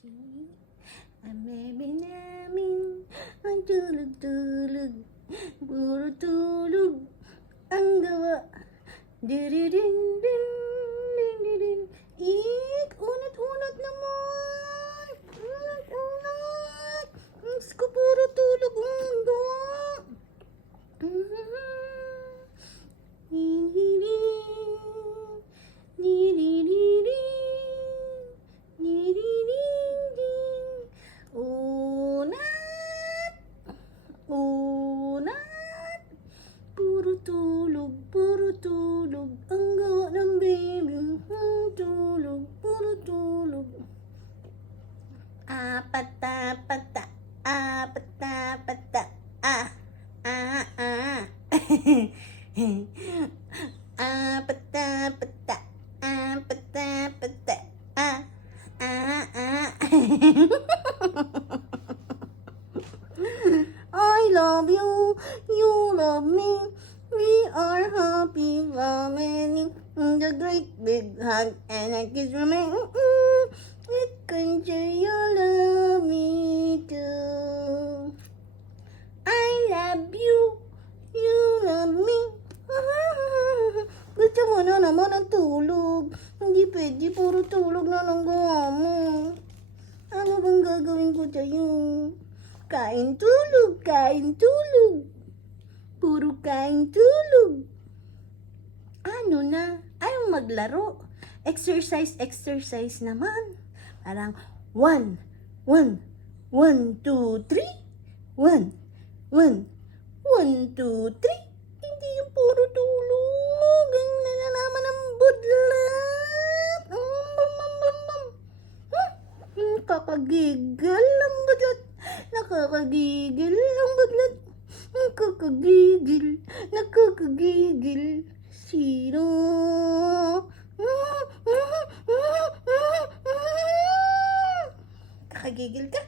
Ang bebe namin, ang tulog-tulog, puro tulog ang gawa. Diridin, din, din, din, din. Unat-unat naman. Unat-unat. Diyos ko, puro tulog ang gawa. Unat, unat, puro tulog, ang gawa ng baby, tulog, puro tulog. Pata, pata, pata, I love you, you love me, we are happy family. The great big hug and a kiss from me. It can share you love me too. I love you, you love me. Gusto mo na naman ang tulog. Hindi pwede, puro tulog na ng gawa mo. Ano bang gagawin ko sa'yo? Kain tulog, kain tulog. Puro kain tulog. Ano na? Ayaw maglaro. Exercise naman. Parang 1, 2, 3. 1, 1, 1, 2, 3. Hindi yung puro tulog. Ang nalalaman ng budlat. Kakagigil ang budlat. Nakakagigil ang budlat. Nakakagigil. Sino? Kakagigil ka?